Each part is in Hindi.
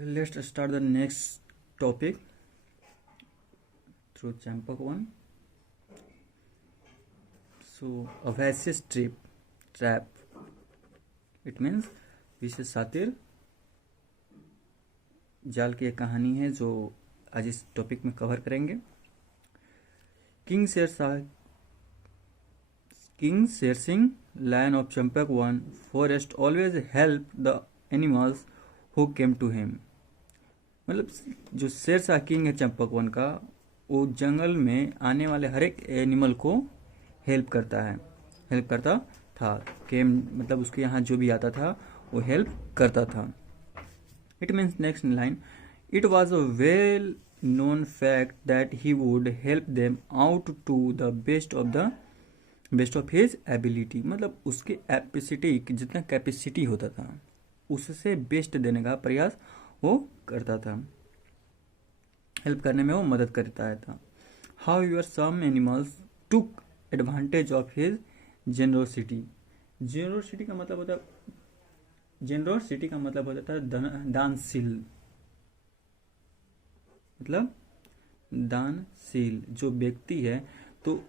Let's start the next topic through Champak one. So a vicious trap. It means विशेष सातिर जाल की एक कहानी है जो आज इस टॉपिक में कवर करेंगे। King Sher Singh lion of Champak वन forest always help the animals who came to him. मतलब जो शेरशाह किंग है चंपक वन का, वो जंगल में आने वाले हर एक एनिमल को हेल्प करता था। केम मतलब उसके यहाँ जो भी आता था वो हेल्प करता था। It means next line, it was a well known fact that he would help them out to the best of his ability. मतलब उसके एपिसिटी जितना कैपेसिटी होता था उससे बेस्ट देने का प्रयास वो करता था, हेल्प करने में वो मदद करता था। However some animals took advantage of his generosity. Generosity का मतलब होता है दानशील, मतलब दानशील जो व्यक्ति है। तो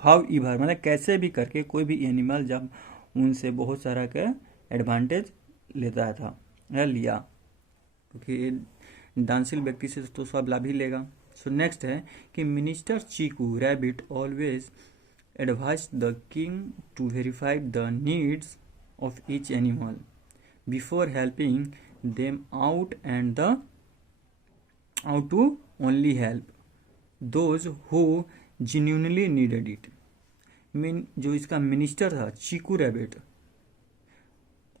हाउ ईवर मतलब कैसे भी करके कोई भी एनिमल जब उनसे बहुत सारा का एडवांटेज लेता था या लिया, क्योंकि दानशील व्यक्ति से तो सब लाभ ही लेगा। सो नेक्स्ट है कि minister Chiku rabbit always advise the king to verify the needs of each animal before helping them out and to only help those who genuinely needed it. जो इसका मिनिस्टर था चीकू रैबिट,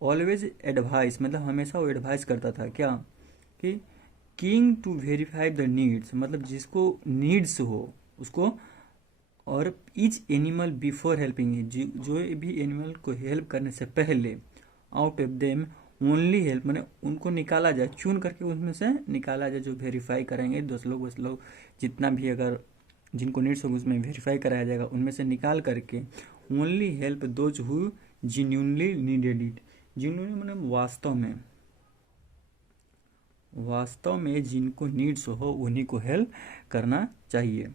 ऑलवेज एडवाइस मतलब हमेशा वो एडवाइस करता था क्या कि king to verify the needs, मतलब जिसको नीड्स हो उसको, और ईच एनिमल बिफोर हेल्पिंग, जो भी एनिमल को हेल्प करने से पहले out of them only help, मैंने उनको निकाला जाए, चुन करके उसमें से निकाला जाए। जो वेरीफाई करेंगे 10 लोग जितना भी अगर जिनको नीड्स होगा उसमें वेरीफाई कराया जाएगा, उनमें से निकाल करके only help those who genuinely needed it. Genuinely मतलब वास्तव में जिनको नीड्स हो उन्हीं को हेल्प करना चाहिए।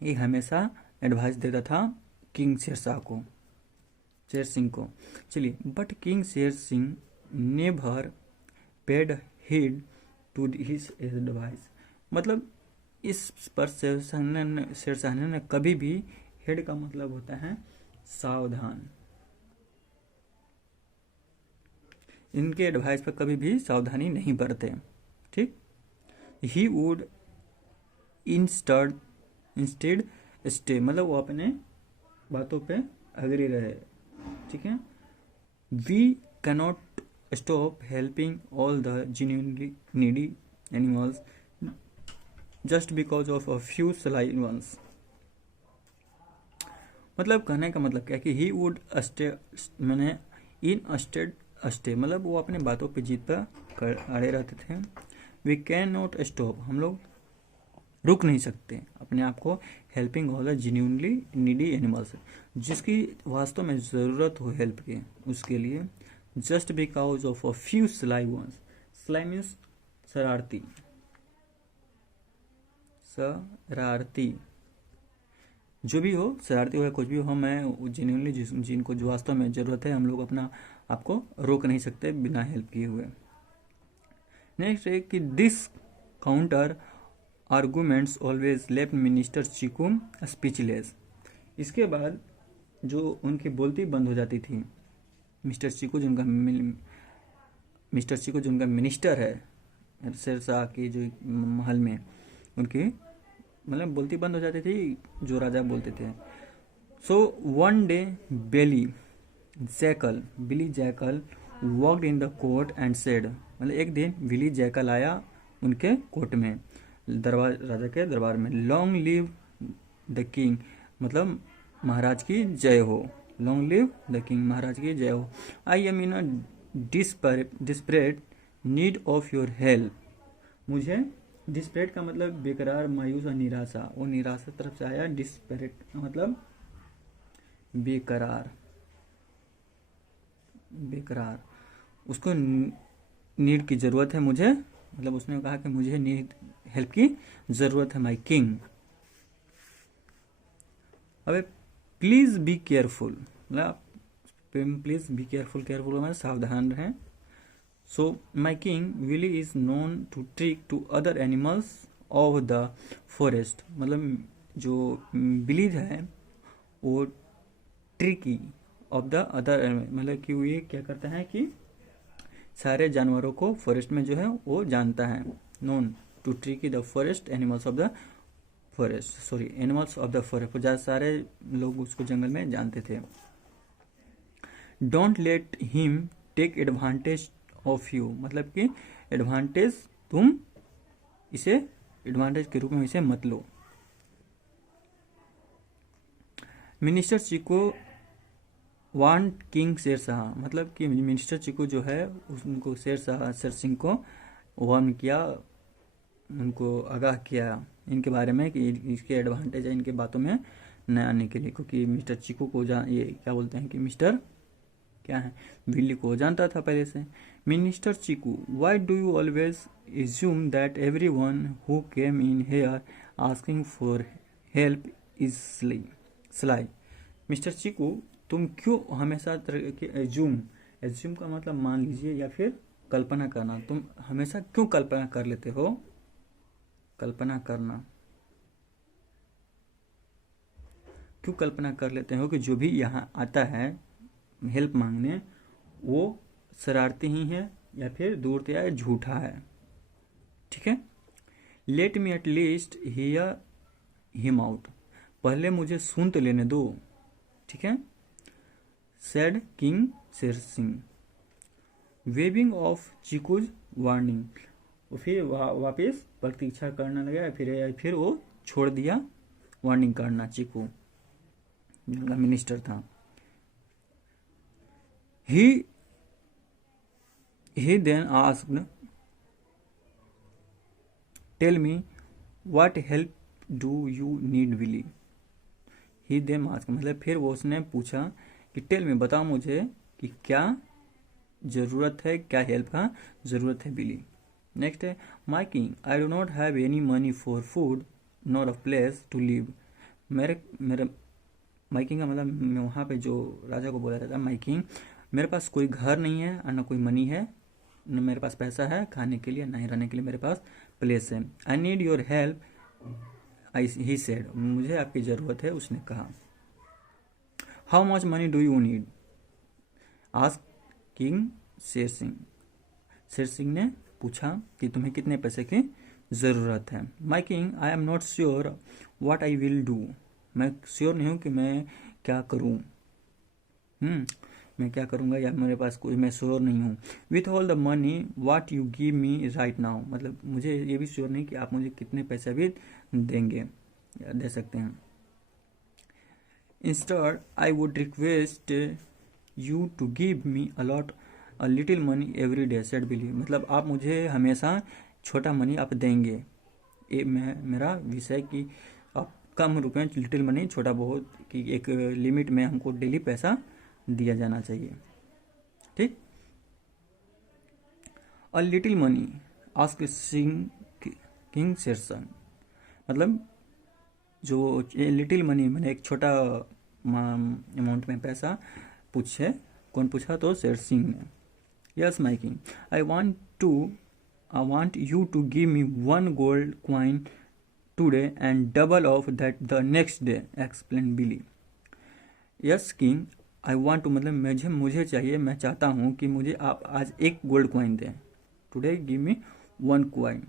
ये हमेशा एडवाइस देता था किंग शेर सिंह को। चलिए, but king Sher Singh never paid heed to his advice. मतलब इस पर शेरशाह ने कभी भी, हेड का मतलब होता है सावधान, इनके एडवाइस पर कभी भी सावधानी नहीं बरते। ठीक, ही वुड इंस्टेड स्टे, मतलब वो अपने बातों पे अग्री रहे। ठीक है, we cannot stop helping all the genuinely needy animals just because of a few sly ones. मतलब कहने का मतलब क्या कि ही वुड स्टे, मैंने इन स्टे मतलब वो अपने बातों पे जीत पर अड़े रहते थे। वी कैन नॉट स्टॉप, हम लोग रुक नहीं सकते अपने आप को helping all the genuinely needy animals, जिसकी वास्तव में ज़रूरत हो हेल्प के, उसके लिए just because of a few sly ones. Sly means शरारती, जो भी हो, शरारती हो या कुछ भी हो, मैं जेन्युइनली जिनको जो वास्तव में ज़रूरत है, हम लोग अपना आपको रोक नहीं सकते बिना हेल्प किए हुए। नेक्स्ट है कि this counter arguments always left minister Chiku speechless. इसके बाद जो उनकी बोलती बंद हो जाती थी, मिस्टर चीकू जिनका मिनिस्टर है शेरशाह की जो महल में, उनकी मतलब बोलती बंद हो जाती थी जो राजा बोलते थे। So one day Billy jackal walked in the court and said, मतलब एक दिन बिली जैकल आया उनके कोर्ट में, राजा के दरबार में। लॉन्ग लिव द किंग, मतलब महाराज की जय हो। लॉन्ग लिव द किंग, महाराज की जय हो। I am in a desperate need of your help. मुझे, डिस्परेट का मतलब बेकरार, मायूस और निराशा, वो निराशा तरफ से आया। डिस्परेट मतलब बेकरार। उसको नीड की ज़रूरत है मुझे, मतलब उसने कहा कि मुझे नीड हेल्प की ज़रूरत है माई किंग। अब प्लीज़ बी केयरफुल, मतलब प्लीज़ बी केयरफुल, केयरफुल मतलब सावधान रहें। So my king Willy is known to trick to other animals of the forest, मतलब जो बिली है वो ट्रिकी ऑफ द अदर, मतलब कि वो ये क्या करता है कि सारे जानवरों को फॉरेस्ट में जो है वो जानता है। Known to tricky the forest animals of the forest, sorry animals of the forest, जहाँ सारे लोग उसको जंगल में जानते थे। Don't let him take advantage of you, मतलब कि एडवांटेज, तुम इसे एडवांटेज के रूप में इसे मत लो। Minister Chico want king Shershah, मतलब कि मिनिस्टर चिको जो है उनको शेर सिंह को वार्न किया, उनको आगाह किया इनके बारे में कि इसके एडवांटेज है इनके बातों में न आने के लिए, क्योंकि मिस्टर चिको को ये क्या बोलते हैं कि मिस्टर क्या है, बिल्ली को जानता था पहले से। Minister Chiku, why do you always assume that everyone who came in here asking for help is sly. Mister Chiku, तुम क्यों हमेशा एज्यूम, एज्यूम का मतलब मान लीजिए या फिर कल्पना करना, तुम हमेशा क्यों कल्पना कर लेते हो, कल्पना करना, क्यों कल्पना कर लेते हो कि जो भी यहाँ आता है हेल्प मांगने वो शरारती ही है या फिर दूर या झूठा है। ठीक है, let me at least hear him out, पहले मुझे सुन तो लेने दो। ठीक है, said king Sher Singh, waving of chikoos warning, फिर वापस प्रतीक्षा करने लगा, फिर वो छोड़ दिया वार्निंग करना, चिकू जिनका मिनिस्टर था। He then asked, "Tell me, what help do you need, Willy?" He then asked, मतलब फिर वो उसने पूछा कि टेल मी, बताओ मुझे कि क्या ज़रूरत है, क्या हेल्प का ज़रूरत है बिली। नेक्स्ट है, my king, I do not have any money for food nor a place to live. मेरे मेरे माई किंग का मतलब मैं वहाँ पे जो राजा को बोला जाता है माई किंग, मेरे पास कोई घर नहीं है और ना कोई मनी है, न मेरे पास पैसा है खाने के लिए, ना ही रहने के लिए मेरे पास प्लेस है। आई need your help, he said, मुझे आपकी ज़रूरत है, उसने कहा। How much money do you need, ask king Sher Singh, शेर सिंह ने पूछा कि तुम्हें कितने पैसे की ज़रूरत है। My king, I am not sure what I will do, मैं श्योर नहीं हूँ कि मैं क्या करूँ, मैं क्या करूँगा या मेरे पास कोई, मैं श्योर नहीं हूँ। With all the money what you give me right now, मतलब मुझे ये भी श्योर नहीं कि आप मुझे कितने पैसे भी देंगे या दे सकते हैं। Instead I would request you to give me a lot a little money every day, said Billy, मतलब आप मुझे हमेशा छोटा मनी आप देंगे, ये मेरा विषय कि आप कम रुपये, लिटिल मनी छोटा बहुत, कि एक लिमिट में हमको डेली पैसा दिया जाना चाहिए। ठीक, a little money ask king शेरसन, मतलब जो लिटिल मनी मैंने एक छोटा अमाउंट में पैसा पूछे, कौन पूछा, तो शेर सिंह ने। Yes my king, I want you to give me 1 gold coin today and double of that the next day, explain Billy. Yes king, I want to, मतलब मुझे चाहिए, मैं चाहता हूँ कि मुझे आप आज 1 गोल्ड कॉइन दें, today give me 1 coin,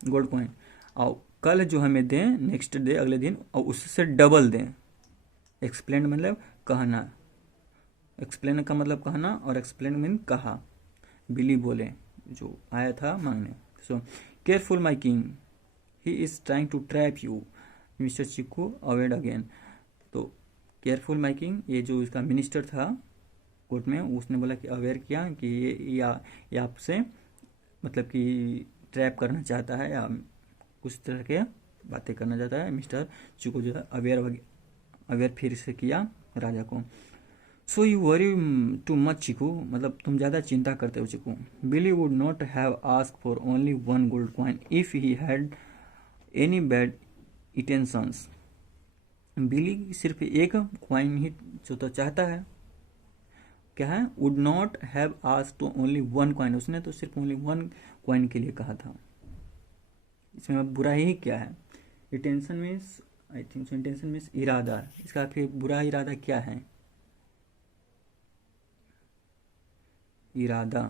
gold coin, और कल जो हमें दें, नेक्स्ट डे अगले दिन, और उससे डबल दें। एक्सप्लेन मतलब कहना, एक्सप्लेन का मतलब कहना, और एक्सप्लेन मीन कहा, बिली बोले जो आया था मांगने। So careful my king, he is trying to trap you, mister Chiku avowed again. तो केयरफुल माई किंग, ये जो इसका मिनिस्टर था कोर्ट में, उसने बोला कि अवेयर किया कि ये आपसे मतलब कि ट्रैप करना चाहता है या कुछ तरह के बातें करना चाहता है। मिस्टर चिकू जो है अवेयर फिर से किया राजा को। So you worry too much Chiku, मतलब तुम ज़्यादा चिंता करते हो Chiku. Billy would not have ask for only one gold coin if he had any bad intentions. Billy सिर्फ एक कॉइन ही जो तो चाहता है, क्या है, would not have ask to only one coin, उसने तो सिर्फ ओनली वन कॉइन के लिए कहा था। इसमें बुरा ही क्या है? Intention means, I think so intention means इरादा। इसका फिर बुरा इरादा क्या है? इरादा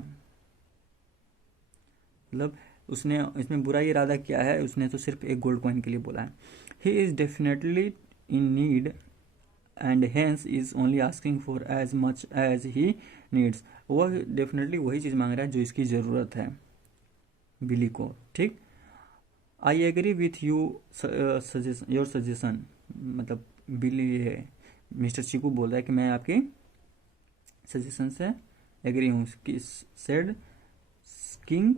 मतलब उसने, इसमें बुरा इरादा क्या है? उसने तो सिर्फ एक गोल्ड कॉइन के लिए बोला है। He is definitely in need and hence is only asking for as much as he needs. वह डेफिनेटली वही चीज़ मांग रहा है जो इसकी ज़रूरत है बिली को, ठीक। I agree with you your suggestion, मतलब बिली है, मिस्टर चीकू बोल रहा है कि मैं आपकी सजेशन से एग्री हूँ। Said king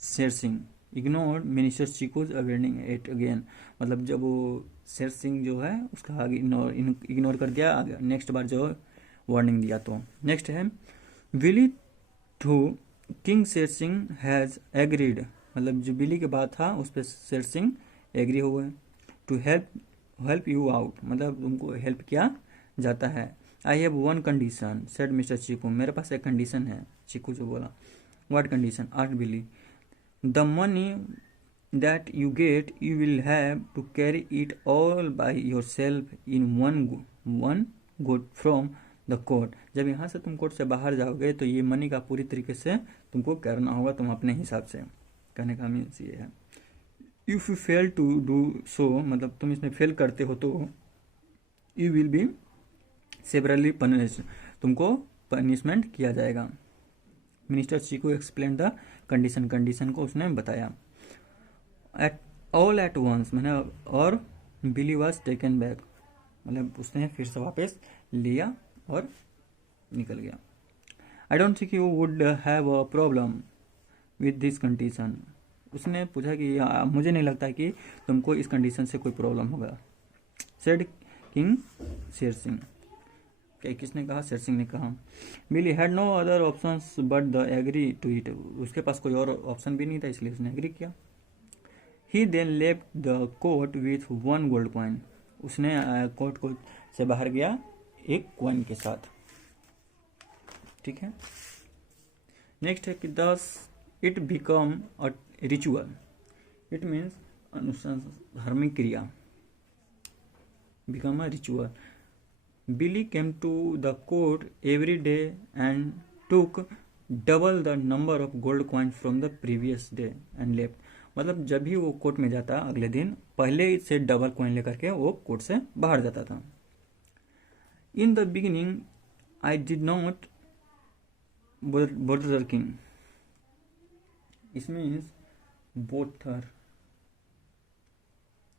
Sher Singh ignore minister Chiku's awaring it again, मतलब जब वो शेर सिंह जो है उसका आगे इग्नोर कर दिया, आगे नेक्स्ट बार जो वार्निंग दिया। तो नेक्स्ट है Willie to king Sher Singh has agreed, मतलब जो बिली की बात था उस पर शेर सिंह एग्री हुए। टू हेल्प यू आउट, मतलब तुमको हेल्प किया जाता है। I have one condition said mister Chiku, मेरे पास एक कंडीशन है, चीकू जो बोला। What condition? Asked Billy. The money that you get you will have to carry it all by yourself in one good from the court. जब यहाँ से तुम कोर्ट से बाहर जाओगे तो ये मनी का पूरी तरीके से तुमको करना होगा, तुम अपने हिसाब से। कहने का मीन्स ये है, if you fail to do so, मतलब तुम इसमें फेल करते हो तो you will be severely punish, तुमको पनिशमेंट किया जाएगा। Minister Chiku explain the condition, condition को उसने बताया। एट ऑल एट वंस, मैंने और बिली वॉज टेकन बैक, मतलब उसने फिर से वापस लिया और निकल गया। I don't think you would have a problem with this condition, उसने पूछा कि मुझे नहीं लगता कि तुमको इस कंडीशन से कोई प्रॉब्लम होगा। सेड किंग शेर सिंह, क्या किसने कहा? शेर सिंह ने कहा। Billy had no other options but the agree to it, उसके पास कोई और ऑप्शन भी नहीं था इसलिए उसने एग्री किया। He then left the court with one gold coin, उसने कोर्ट को से बाहर गया एक कॉइन के साथ, ठीक है। नेक्स्ट है कि thus it become a ritual, it means अनुष्ठान, धार्मिक क्रिया, become a ritual. Billy came to the court every day and took double the number of gold coin from the previous day and left, मतलब जब भी वो कोर्ट में जाता अगले दिन पहले से डबल कॉइन लेकर के वो कोर्ट से बाहर जाता था। In the beginning I did not bother king, इसमें बोथर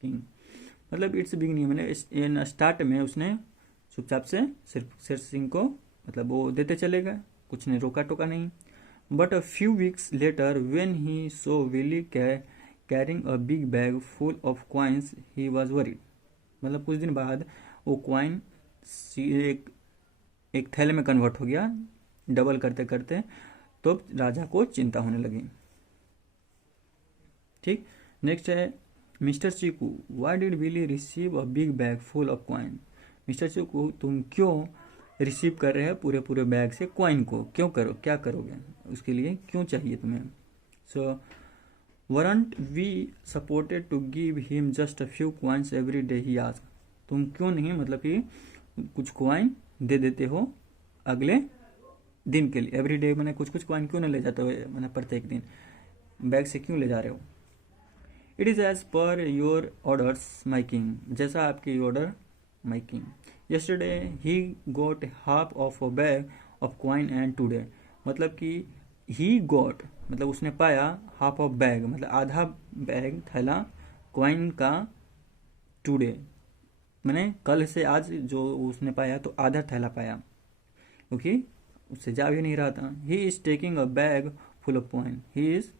किंग, मतलब इट्स बिगिनिंग, मैंने स्टार्ट में उसने चुपचाप से सिर्फ शेर सिंह को मतलब वो देते चले गए, कुछ ने रोका टोका नहीं। But a few weeks later when he saw Willy carrying a big bag full of coins he was worried, मतलब कुछ दिन बाद वो कॉइन एक थैले में कन्वर्ट हो गया डबल करते करते, तो राजा को चिंता होने लगी, ठीक। नेक्स्ट है mister Chiku, why did Billy receive a big bag full of coin, mister Chiku तुम क्यों रिसीव कर रहे हैं पूरे पूरे बैग से कॉइन को, क्यों करो, क्या करोगे उसके लिए, क्यों चाहिए तुम्हें। So weren't we supported to give him just a few coins every day he ask, तुम क्यों नहीं मतलब कि कुछ कॉइन दे देते हो अगले दिन के लिए, एवरी डे मैंने कुछ कुछ कॉइन क्यों नहीं ले जाते हो, मैंने प्रत्येक दिन बैग से क्यों ले जा रहे हो। It is as per your orders my king, जैसा आपकी order my king. Yesterday he got half of a bag of coin and today, मतलब कि ही गोट मतलब उसने पाया, हाफ ऑफ बैग मतलब आधा बैग थैला कॉइन का, टुडे मैंने कल से आज जो उसने पाया तो आधा थैला पाया, क्योंकि उससे जा भी नहीं रहा था। He is taking a bag full of coin, he is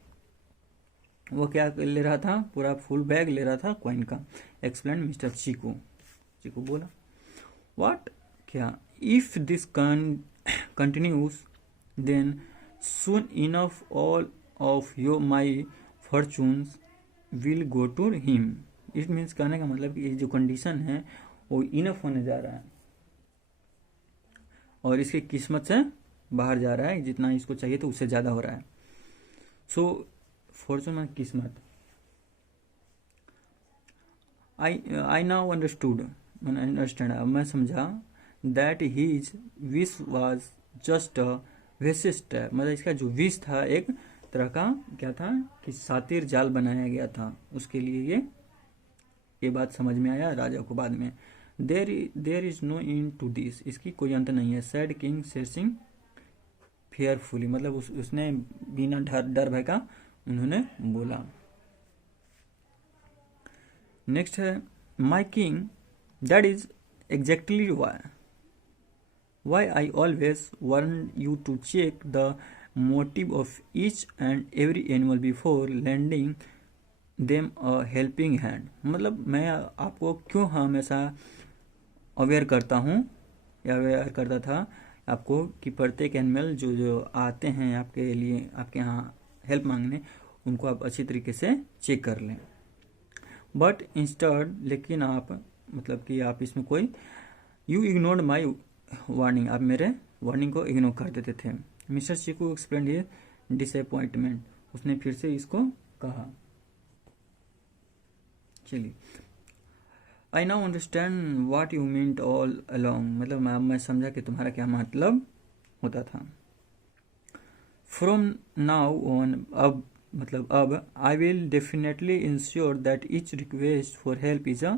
वो क्या ले रहा था, पूरा फुल बैग ले रहा था कॉइन का। एक्सप्लेन मिस्टर चीकू, चीकू बोला। व्हाट क्या? If this continues, then soon enough all of my fortunes will go to him. It means कहने का मतलब कि ये जो कंडीशन है वो इनफ होने जा रहा है और इसकी किस्मत से बाहर जा रहा है, जितना इसको चाहिए तो उससे ज़्यादा हो रहा है. सो फॉर्चून में किस्मत. आई नाउ अंडरस्टूड, मैं समझा that his wish was just a vicious step. मतलब इसका जो विश था एक तरह का क्या था कि सातिर जाल बनाया गया था उसके लिए. ये बात समझ में आया राजा को बाद में. There is no end to this, इसकी कोई अंत नहीं है. सैड किंग शेरसिंह फेयरफुली, मतलब उसने बिना डर भय का उन्होंने बोला. नेक्स्ट है my king, that is exactly why I always want you to check the motive of each and every animal before landing them a helping hand. मतलब मैं आपको क्यों हमेशा अवेयर करता हूँ या अवेयर करता था आपको कि प्रत्येक एनिमल जो आते हैं आपके लिए, आपके यहाँ हेल्प मांगने, उनको आप अच्छी तरीके से चेक कर लें. बट इंस्टेड, लेकिन आप मतलब कि आप इसमें कोई यू इग्नोर्ड माई वार्निंग, आप मेरे वार्निंग को इग्नोर कर देते थे. मिस्टर चीकू एक्सप्लेन ये डिसअपॉइंटमेंट, उसने फिर से इसको कहा. चलिए, I now understand what you meant all along, मतलब मैं समझा कि तुम्हारा क्या मतलब होता था. फ्रॉम नाउ ऑन, अब मतलब अब I will definitely ensure that each request for help is a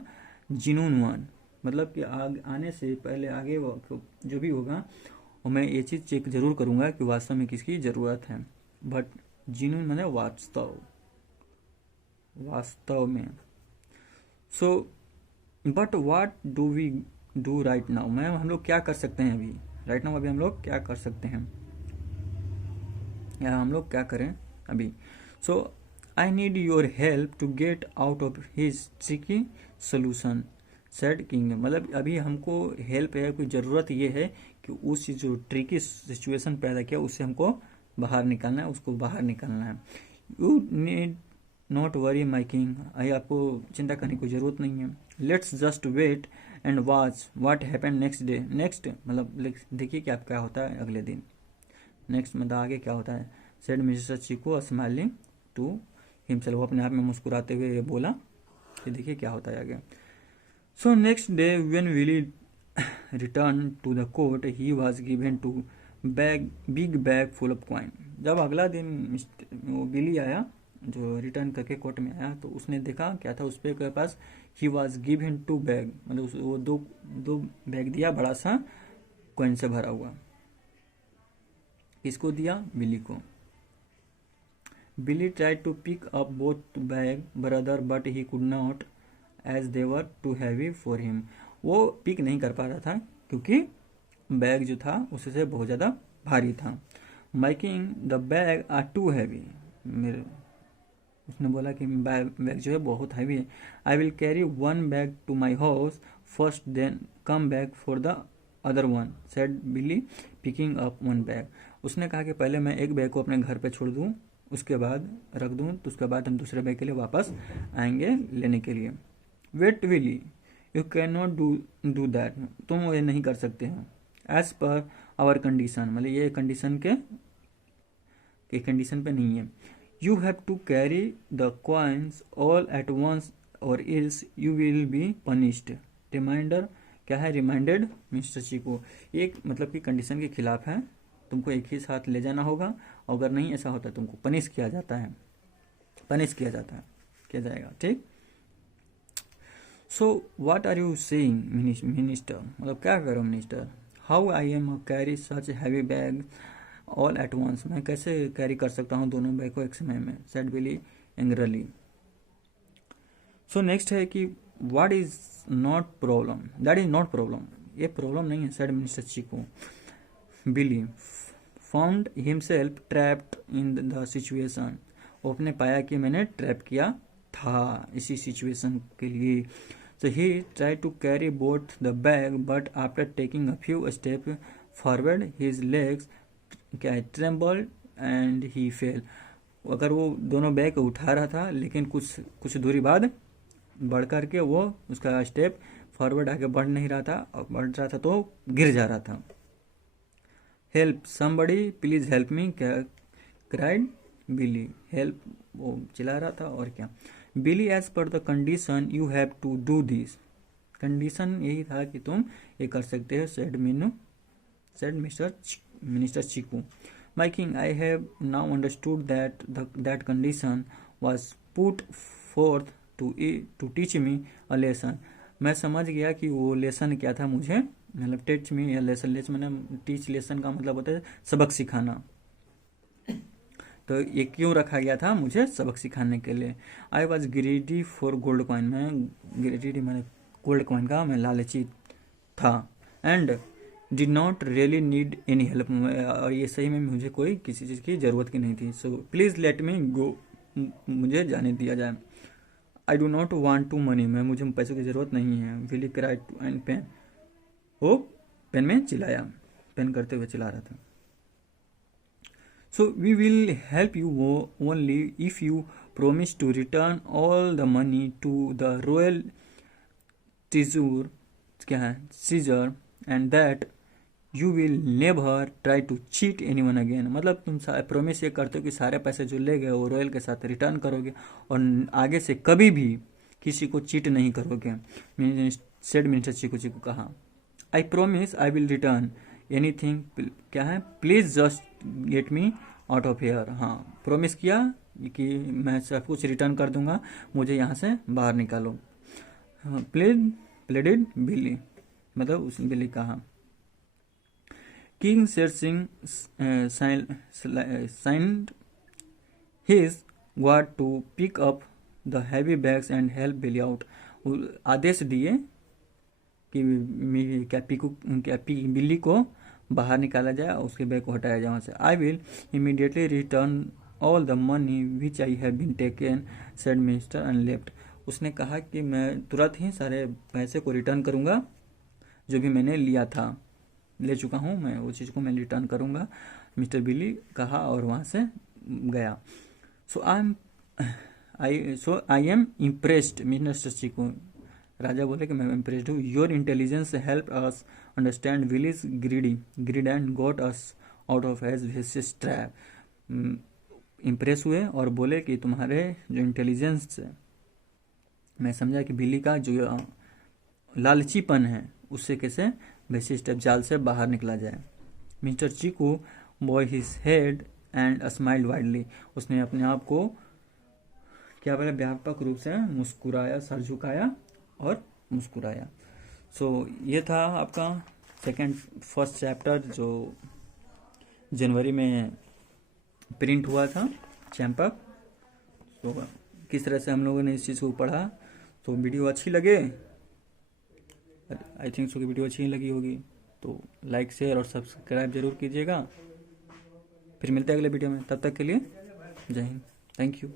genuine one. मतलब कि आने से पहले आगे जो भी होगा और मैं ये चीज़ चेक जरूर करूँगा कि वास्तव में किसकी ज़रूरत है. बट जिनून मैंने वास्तव में. So but what do we do right now, मैं हम लोग क्या कर सकते हैं अभी. राइट नाउ अभी हम लोग क्या कर सकते हैं या हम लोग क्या करें अभी. So I need your help to get out of his tricky solution said king. मतलब अभी हमको हेल्प है, कोई ज़रूरत ये है कि उस जो ट्रिकी सिचुएशन पैदा किया उससे हमको बाहर निकालना है, उसको बाहर निकालना है. You need not worry my king, आपको चिंता करने की ज़रूरत नहीं है. Let's just wait and watch what happen next day. Next मतलब देखिए कि आप क्या होता है अगले दिन. नेक्स्ट मतलब आगे क्या होता है. Said mister Chiku smiling to himself, वो अपने आप में मुस्कुराते हुए ये बोला कि देखिए क्या होता है आगे. So next day when Willy return to the court he was given two big bag full of coin. जब अगला दिन वो बिली आया जो रिटर्न करके कोर्ट में आया तो उसने देखा क्या था उस पे के पास ही वाज गिवन टू बैग, मतलब वो दो बैग दिया बड़ा सा कॉइन से भरा हुआ. किसको दिया. बिली को. Billy tried to pick up both bag brother but he could not as they were too heavy for him. वो पिक नहीं कर पा रहा था क्योंकि बैग जो था उससे बहुत ज़्यादा भारी था. Making the bag are too heavy, मेरे उसने बोला कि बैग जो है बहुत हैवी है. I will carry one bag to my house first then come back for the other one said Billy picking up one bag. उसने कहा कि पहले मैं एक बैग को अपने घर पे छोड़ दूं, उसके बाद रख दूं, तो उसके बाद हम दूसरे बैग के लिए वापस आएंगे लेने के लिए. Wait Willy, you can not do that, तुम ये नहीं कर सकते हो. एज पर आवर कंडीशन, मतलब ये कंडीशन के कंडीशन पे नहीं है. You have to carry the coins all at once और else you will be punished. Reminder क्या है. रिमाइंडेड मिस्टर चीकू, एक मतलब कि कंडीशन के खिलाफ है, तुमको एक ही साथ ले जाना होगा, अगर नहीं ऐसा होता तुमको पनिश किया जाता है, किया जाएगा. ठीक. So what are you saying minister, मतलब क्या करो minister. How I am carry such heavy bag all at once, मैं कैसे कैरी कर सकता हूँ दोनों बैग को एक समय में. Said Billy angrily. So next है कि what is not problem, that is not problem, ये प्रॉब्लम नहीं है. Said minister Chiku. Billy found himself trapped in the situation, वो अपने पाया कि मैंने ट्रैप किया था इसी सिचुएशन के लिए. So he tried to carry both the bag, but after taking a few steps forward, his legs trembled and he fell. अगर वो दोनों बैग उठा रहा था, लेकिन कुछ दूरी बाद बढ़ करके वो उसका स्टेप फॉरवर्ड आगे बढ़ नहीं रहा था, और बढ़ रहा था तो गिर जा रहा था. Help somebody please help me, cried Billy. Help वो चिल्ला रहा था. और क्या, Billy as per the condition you have to do this. Condition यही था कि तुम ये कर सकते हो. Said minister Chiku. My king, I have now understood that condition was put forth to teach me a lesson. मैं समझ गया कि वो लेसन क्या था मुझे, मतलब टीच मी लेसन. मैंने टीच लेसन का मतलब होता है सबक सिखाना. तो ये क्यों रखा गया था, मुझे सबक सिखाने के लिए. I was greedy for gold coin. मैं ग्रीडी मैंने गोल्ड कॉइन का मैं लालची था. And did not really need any help. और ये सही में मुझे कोई किसी चीज़ की ज़रूरत की नहीं थी. सो प्लीज़ लेट मी गो, मुझे जाने दिया जाए. I do not want to money. मुझे पैसों की ज़रूरत नहीं है. Willy cried to and pain. वो पेन में चिल्लाया, पेन करते हुए चिल्ला रहा था. So we will help you only if you promise to return all the money to the royal treasury, क्या है, Caesar, and that you will never try to cheat anyone again. मतलब तुम प्रोमिस ये करते हो कि सारे पैसे जो ले गए वो रॉयल के साथ रिटर्न करोगे और आगे से कभी भी किसी को चीट नहीं करोगे. सेड मिनिस्टर चिकू कहा. I promise I will return anything, क्या है, please just get me out of here. हाँ, प्रॉमिस किया कि मैं सब कुछ रिटर्न कर दूंगा, मुझे यहाँ से बाहर निकालो. प्लेडेड बिली, मतलब उस बिली कहा. King Sher Singh signed his guard to pick up the heavy bags and help Billy out. आदेश दिए कि बिल्ली को बाहर निकाला जाए और उसके बैग को हटाया जाए वहाँ से. I will immediately return all the money which I have been taken, said minister and left. उसने कहा कि मैं तुरंत ही सारे पैसे को रिटर्न करूँगा जो भी मैंने लिया था, ले चुका हूँ मैं, वो चीज़ को मैं रिटर्न करूँगा, मिस्टर बिली कहा और वहाँ से गया. So I am impressed, minister Chiku. राजा बोले कि मैं इम्प्रेस्ड हूँ. Your intelligence help us understand Billy's greed and got us out of as vicious trap. Impress हुए और बोले कि तुम्हारे जो इंटेलिजेंस से मैं समझा कि बिल्ली का जो लालचीपन है उससे कैसे विशिष्ट जाल से बाहर निकला जाए. Mister Chiku bowed his head and smiled widely. उसने अपने आप को क्या बोले, व्यापक रूप से मुस्कुराया, सर झुकाया और मुस्कुराया. सो ये था आपका फर्स्ट चैप्टर जो जनवरी में प्रिंट हुआ था, चंपक. तो किस तरह से हम लोगों ने इस चीज़ को पढ़ा. तो वीडियो अच्छी लगे, आई थिंक सो कि वीडियो अच्छी लगी होगी, तो लाइक शेयर और सब्सक्राइब जरूर कीजिएगा. फिर मिलते हैं अगले वीडियो में, तब तक के लिए जय हिंद, थैंक यू.